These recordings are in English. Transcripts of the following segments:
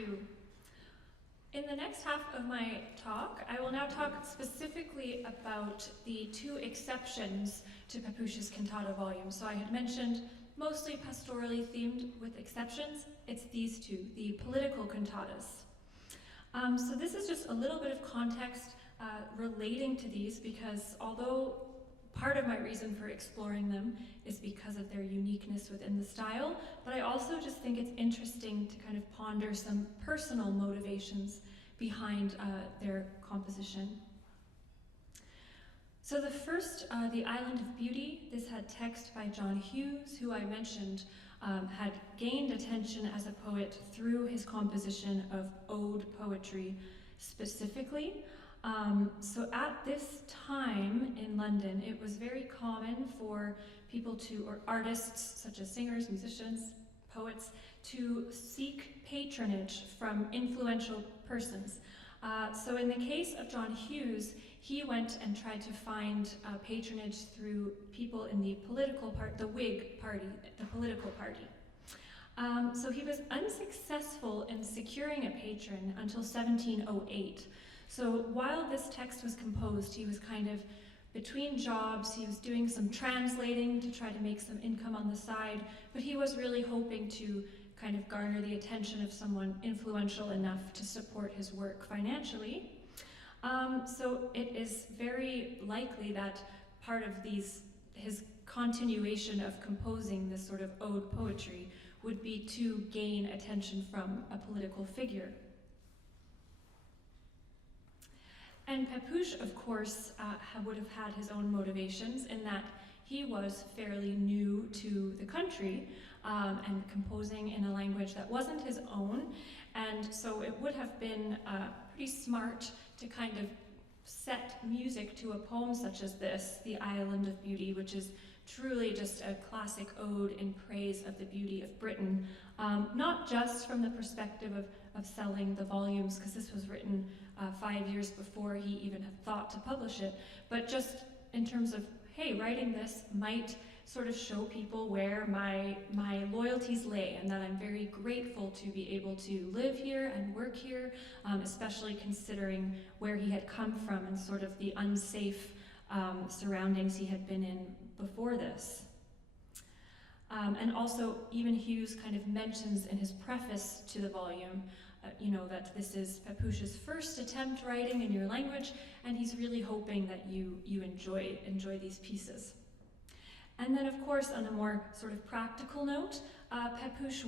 you. In the next half of my talk, I will now talk specifically about the two exceptions to Pepusch's cantata volume. So I had mentioned mostly pastorally themed with exceptions. It's these two, the political cantatas. So this is just a little bit of context relating to these, because although part of my reason for exploring them is because of their uniqueness within the style, but I also just think it's interesting to kind of ponder some personal motivations behind their composition. So the first, The Island of Beauty, this had text by John Hughes, who I mentioned had gained attention as a poet through his composition of ode poetry specifically. So at this time in London, it was very common for people to, or artists such as singers, musicians, poets, to seek patronage from influential persons. So in the case of John Hughes, he went and tried to find patronage through people in the political part, the Whig party, the political party. So he was unsuccessful in securing a patron until 1708. So while this text was composed, he was kind of between jobs. He was doing some translating to try to make some income on the side, but he was really hoping to kind of garner the attention of someone influential enough to support his work financially. So it is very likely that part of his continuation of composing this sort of ode poetry would be to gain attention from a political figure. And Pepusch, of course, would have had his own motivations in that he was fairly new to the country and composing in a language that wasn't his own. And so it would have been pretty smart to kind of set music to a poem such as this, The Island of Beauty, which is truly just a classic ode in praise of the beauty of Britain, not just from the perspective of selling the volumes, because this was written 5 years before he even had thought to publish it, but just in terms of, hey, writing this might sort of show people where my loyalties lay, and that I'm very grateful to be able to live here and work here, especially considering where he had come from and sort of the unsafe surroundings he had been in before this. And also, even Hughes kind of mentions in his preface to the volume, that this is Pepusch's first attempt writing in your language, and he's really hoping that you enjoy these pieces. And then, of course, on a more sort of practical note, Pepusch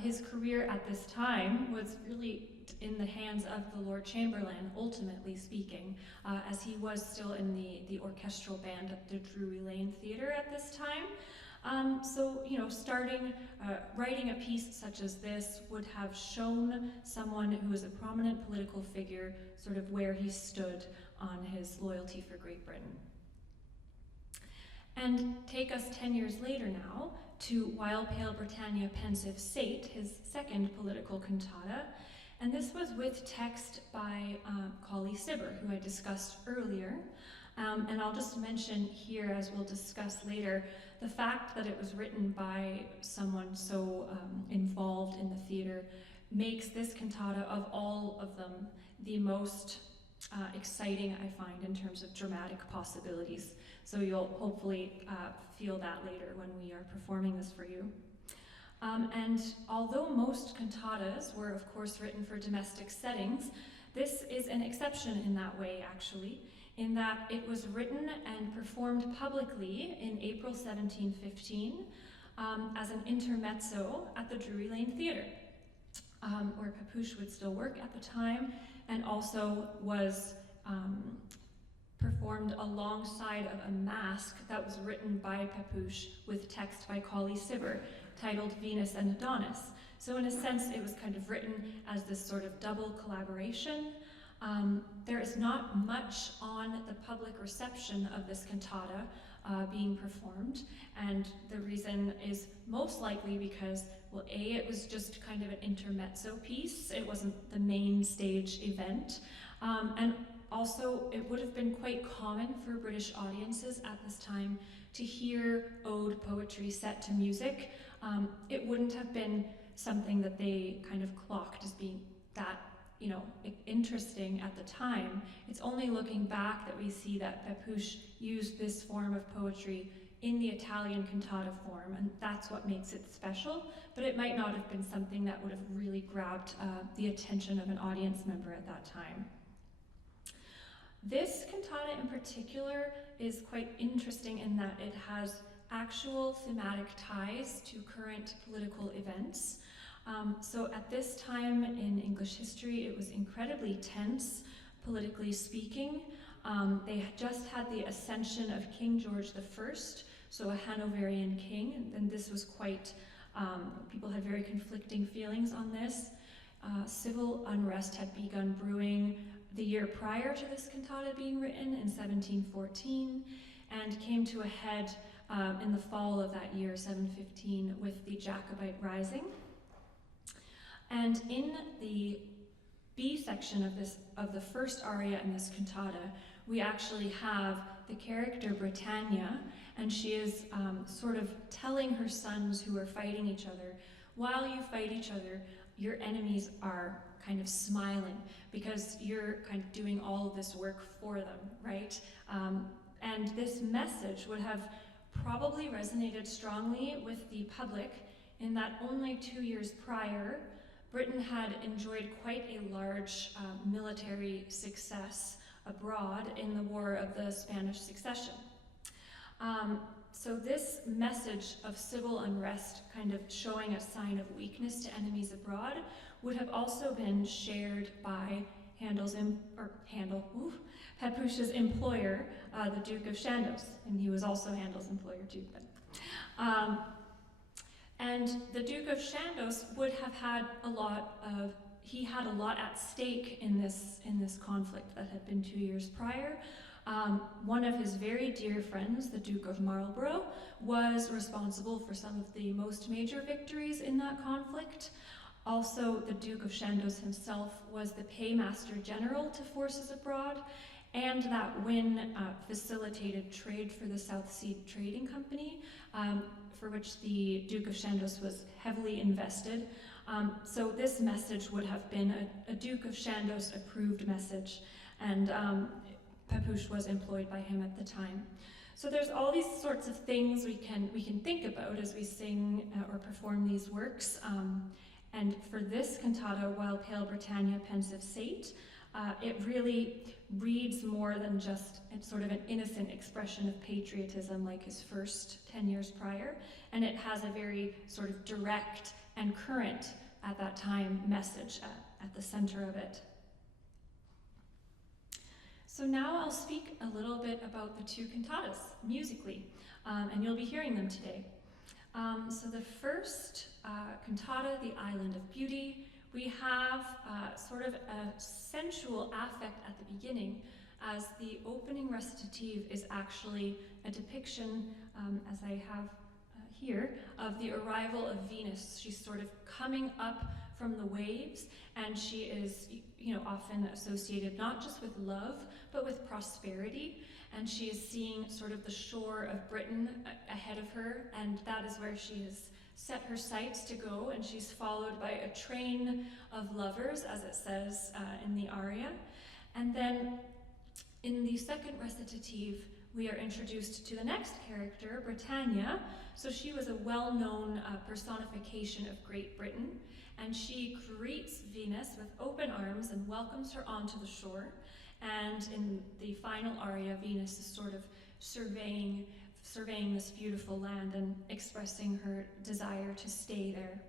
his career at this time was really in the hands of the Lord Chamberlain, ultimately speaking, as he was still in the orchestral band at the Drury Lane Theatre at this time. So, writing a piece such as this would have shown someone who is a prominent political figure sort of where he stood on his loyalty for Great Britain. And take us 10 years later now to While Pale Britannia Pensive Sate, his second political cantata. And this was with text by Colley Cibber, who I discussed earlier. And I'll just mention here, as we'll discuss later, the fact that it was written by someone so involved in the theater makes this cantata, of all of them, the most exciting, I find, in terms of dramatic possibilities. So you'll hopefully feel that later when we are performing this for you. And although most cantatas were, of course, written for domestic settings, this is an exception in that way, actually, in that it was written and performed publicly in April 1715 as an intermezzo at the Drury Lane Theatre, where Pepusch would still work at the time, and also was performed alongside of a masque that was written by Pepusch with text by Colley Cibber, titled Venus and Adonis. So in a sense, it was kind of written as this sort of double collaboration. There is not much on the public reception of this cantata being performed, and the reason is most likely because, well, A, it was just kind of an intermezzo piece. It wasn't the main stage event, and also it would have been quite common for British audiences at this time to hear ode poetry set to music. It wouldn't have been something that they kind of clocked as being that, interesting at the time. It's only looking back that we see that Pepusch used this form of poetry in the Italian cantata form, and that's what makes it special, but it might not have been something that would have really grabbed the attention of an audience member at that time. This cantata in particular is quite interesting in that it has actual thematic ties to current political events. So at this time in English history, it was incredibly tense, politically speaking. They had just had the ascension of King George I, so a Hanoverian king, and this was quite, people had very conflicting feelings on this. Civil unrest had begun brewing the year prior to this cantata being written in 1714, and came to a head in the fall of that year, 715, with the Jacobite Rising. And in the B section of the first aria in this cantata, we actually have the character Britannia, and she is sort of telling her sons who are fighting each other, while you fight each other, your enemies are kind of smiling because you're kind of doing all of this work for them, right? And this message would have probably resonated strongly with the public in that only 2 years prior, Britain had enjoyed quite a large military success abroad in the War of the Spanish Succession. So this message of civil unrest kind of showing a sign of weakness to enemies abroad would have also been shared by Pepusch's employer, the Duke of Chandos, and he was also Handel's employer too. And the Duke of Chandos would have had a lot at stake in this conflict that had been 2 years prior. One of his very dear friends, the Duke of Marlborough, was responsible for some of the most major victories in that conflict. Also, the Duke of Chandos himself was the paymaster general to forces abroad, and that win facilitated trade for the South Sea Trading Company, for which the Duke of Chandos was heavily invested. So this message would have been a Duke of Chandos approved message, and Pepusch was employed by him at the time. So there's all these sorts of things we can think about as we sing or perform these works. And for this cantata, While Pale Britannia Pensive Sate, it really reads more than just sort of an innocent expression of patriotism like his first 10 years prior, and it has a very sort of direct and current, at that time, message at the center of it. So now I'll speak a little bit about the two cantatas, musically, and you'll be hearing them today. So the first cantata, The Island of Beauty, we have sort of a sensual affect at the beginning, as the opening recitative is actually a depiction, as I have here, of the arrival of Venus. She's sort of coming up from the waves, and she is, often associated not just with love, but with prosperity. And she is seeing sort of the shore of Britain ahead of her, and that is where she has set her sights to go, and she's followed by a train of lovers, as it says in the aria. And then in the second recitative, we are introduced to the next character, Britannia. So she was a well-known personification of Great Britain, and she greets Venus with open arms and welcomes her onto the shore. And in the final aria, Venus is sort of surveying this beautiful land and expressing her desire to stay there.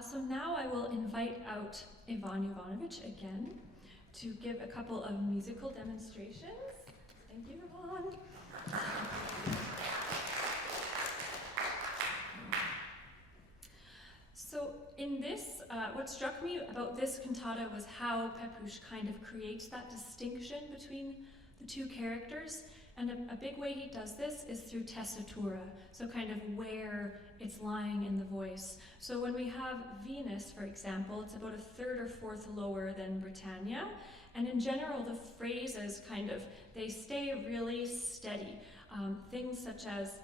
So now I will invite out Ivan Ivanovich again to give a couple of musical demonstrations. Thank you, Ivan. So in this, what struck me about this cantata was how Pepusch kind of creates that distinction between the two characters. And a big way he does this is through tessitura, so kind of where it's lying in the voice. So when we have Venus, for example, it's about a third or fourth lower than Britannia. And in general, the phrases they stay really steady. Things such as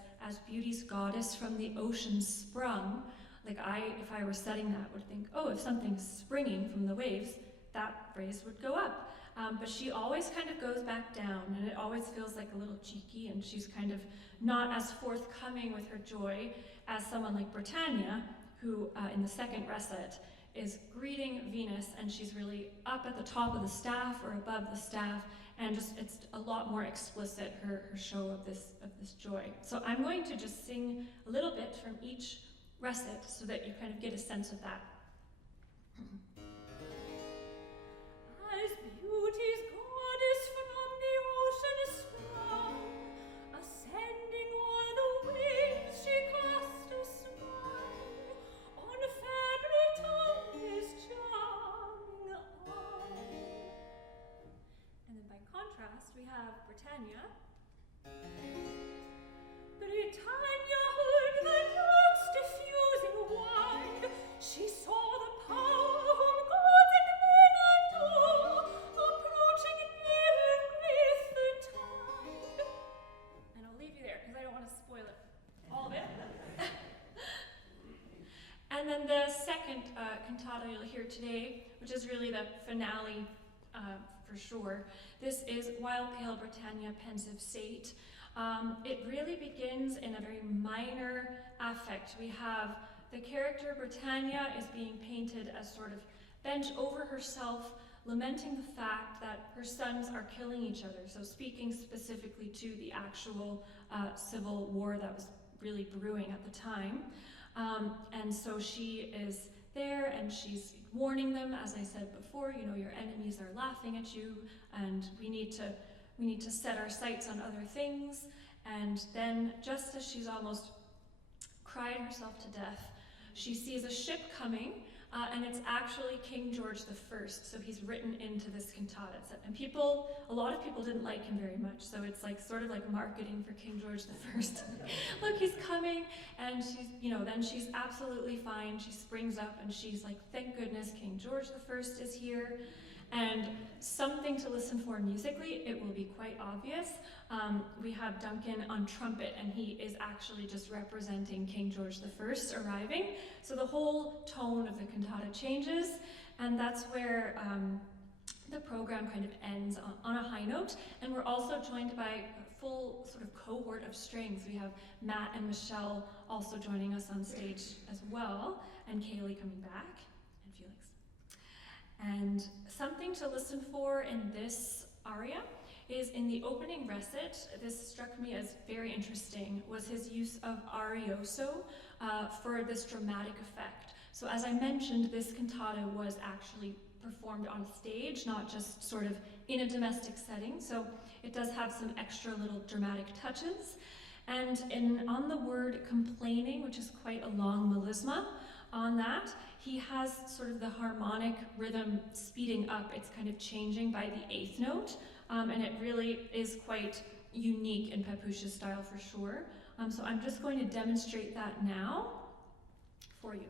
beauty's goddess from the ocean sprung, Like if I were studying that, would think, oh, if something's springing from the waves, that phrase would go up. But she always kind of goes back down, and it always feels like a little cheeky, and she's kind of not as forthcoming with her joy as someone like Britannia, who in the second recit is greeting Venus, and she's really up at the top of the staff or above the staff, and just it's a lot more explicit, her show of this joy. So I'm going to just sing a little bit from each recit so that you kind of get a sense of that. As beauty's goddess from the ocean sprung, ascending o'er the waves, she cast a smile on fair Britannia's charming eye. And then by contrast, we have Britannia. Britannia heard the notes diffusing wide. She saw the power whom gods and men adore, approaching nearer with the tide. And I'll leave you there because I don't want to spoil it, all of it. And then the second cantata you'll hear today, which is really the finale for sure. This is While Pale Britannia Pensive Sate. It really begins in a very minor affect. We have the character Britannia is being painted as sort of bent over herself, lamenting the fact that her sons are killing each other. So speaking specifically to the actual civil war that was really brewing at the time. And so she is there and she's warning them, as I said before, you know, your enemies are laughing at you, and we need to set our sights on other things. And then, just as she's almost cried herself to death, she sees a ship coming, and it's actually King George I. So he's written into this cantata. And a lot of people didn't like him very much. So it's like sort of like marketing for King George I. Look, he's coming, and she's, you know, then she's absolutely fine. She springs up and she's like, thank goodness King George I is here. And something to listen for musically, it will be quite obvious. We have Duncan on trumpet, and he is actually just representing King George I arriving. So the whole tone of the cantata changes, and that's where the program kind of ends on a high note. And we're also joined by a full sort of cohort of strings. We have Matt and Michelle also joining us on stage as well, and Kaylee coming back, and Felix. And something to listen for in this aria is in the opening recit. This struck me as very interesting, was his use of arioso for this dramatic effect. So as I mentioned, this cantata was actually performed on stage, not just sort of in a domestic setting. So it does have some extra little dramatic touches. And on the word complaining, which is quite a long melisma, on that, he has sort of the harmonic rhythm speeding up. It's kind of changing by the eighth note, and it really is quite unique in Pepusch's style for sure. So I'm just going to demonstrate that now for you.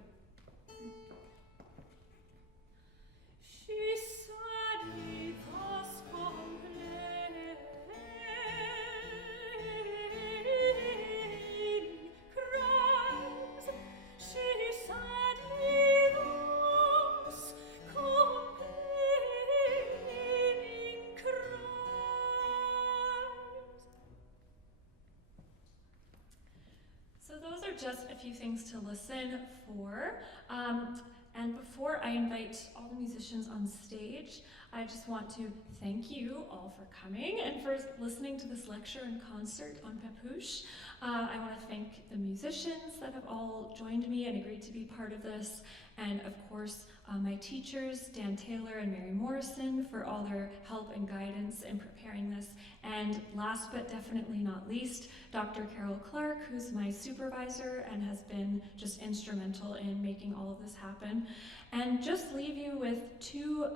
Just a few things to listen for. And before I invite all the musicians on stage, I just want to thank you all for coming and for listening to this lecture and concert on Pepusch. I want to thank the musicians that have all joined me and agreed to be part of this, and of course my teachers, Dan Taylor and Mary Morrison, for all their help and guidance in preparing this. And last but definitely not least, Dr. Carol Clark, who's my supervisor and has been just instrumental in making all of this happen. And just leave you with two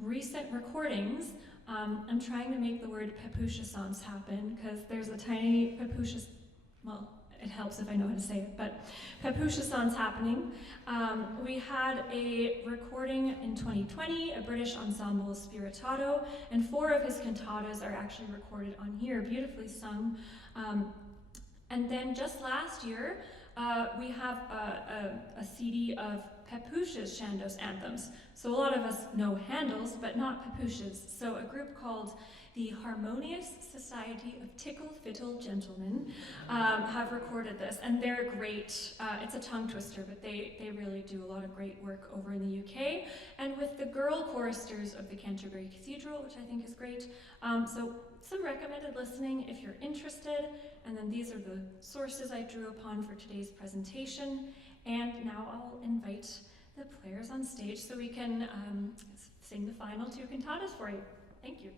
recent recordings. I'm trying to make the word Pepuschissance happen, because there's a tiny Pepuschis, well, it helps if I know how to say it, but Pepuschissance happening. We had a recording in 2020, a British ensemble Spiritato, and 4 of his cantatas are actually recorded on here, beautifully sung. And then just last year, we have a CD of Pepusch's Shandos anthems. So a lot of us know Handel's, but not Pepusch's. So a group called the Harmonious Society of Tickle Fiddle Gentlemen have recorded this, and they're great. It's a tongue twister, but they really do a lot of great work over in the UK, and with the girl choristers of the Canterbury Cathedral, which I think is great. So some recommended listening if you're interested, and then these are the sources I drew upon for today's presentation. And now I'll invite the players on stage so we can sing the final two cantatas for you. Thank you.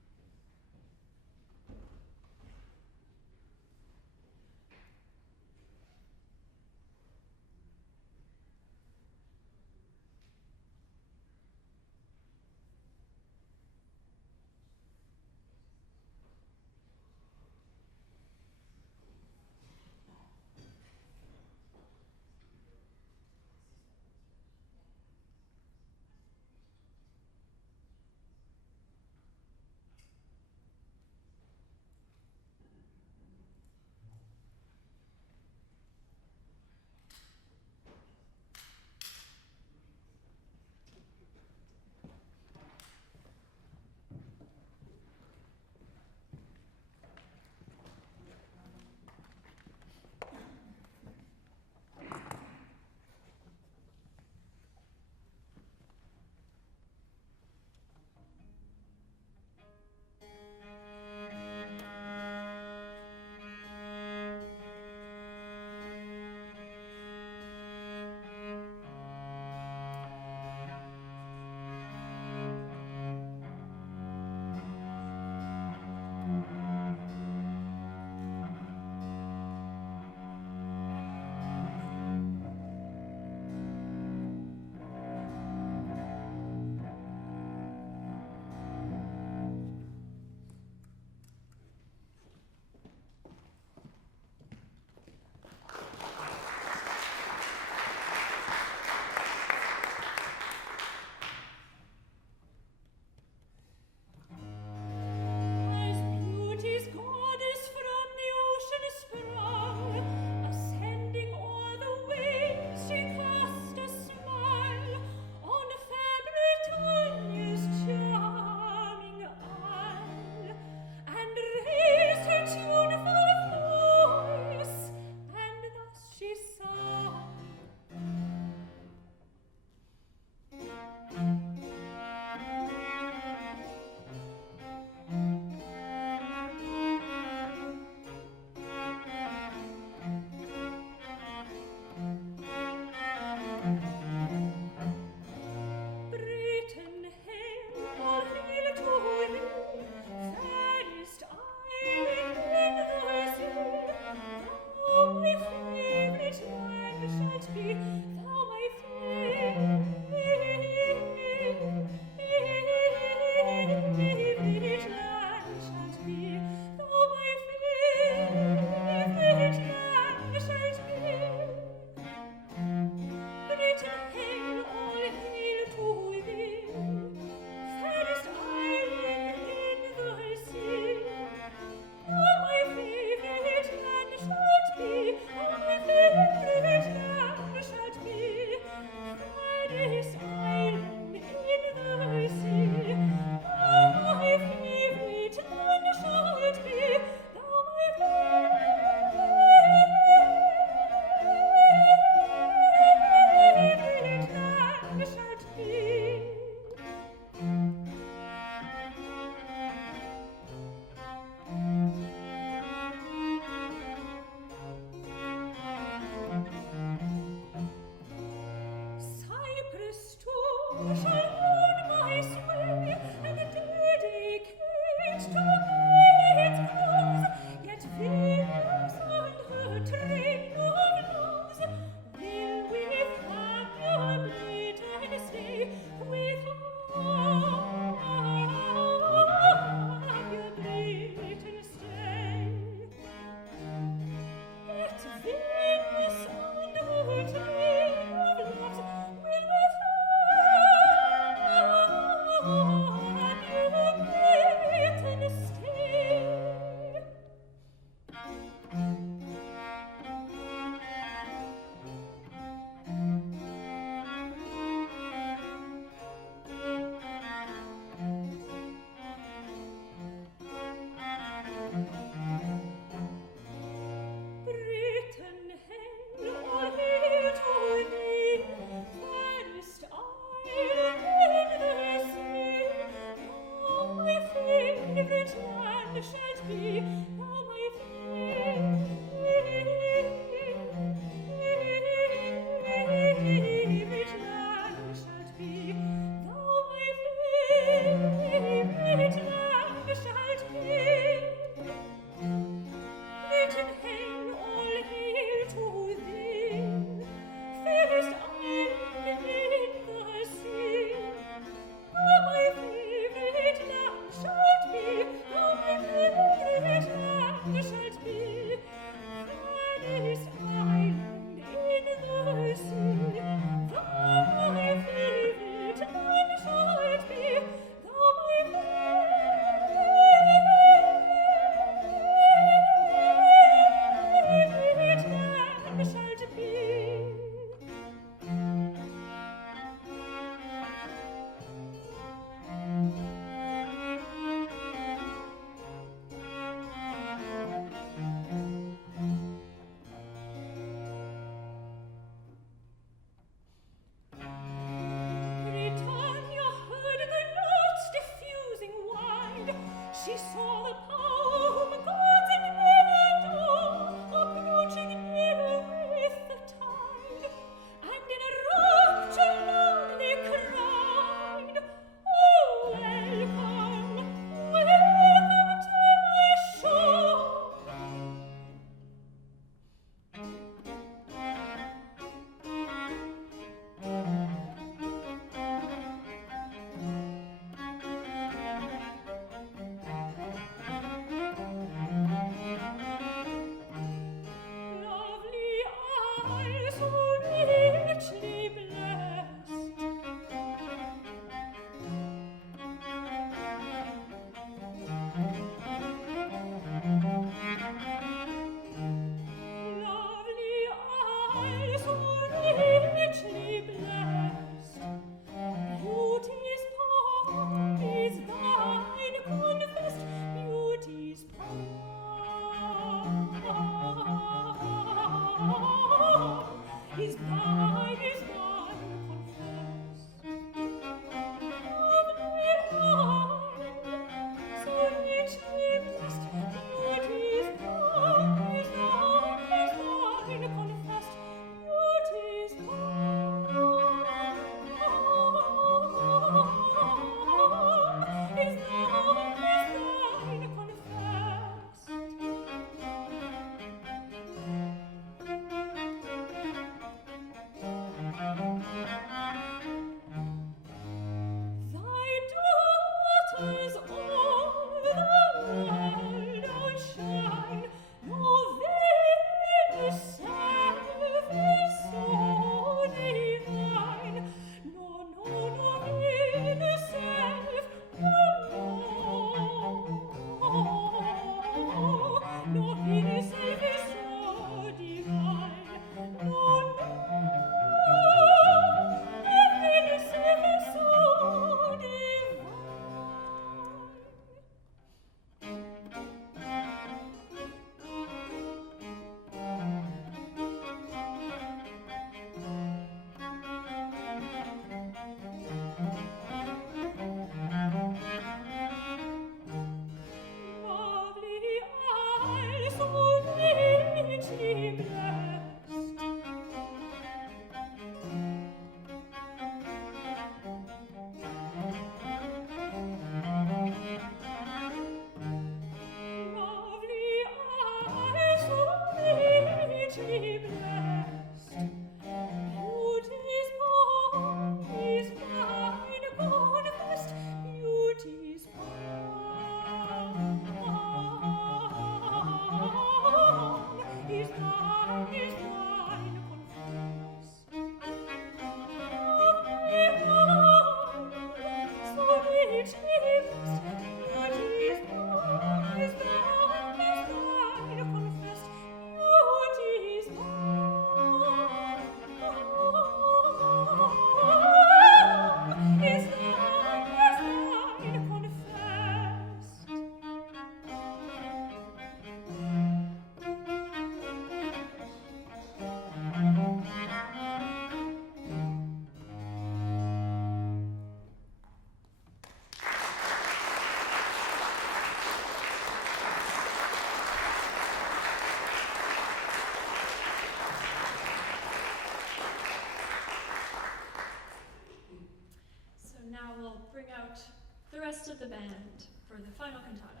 band for the final cantata.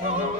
Oh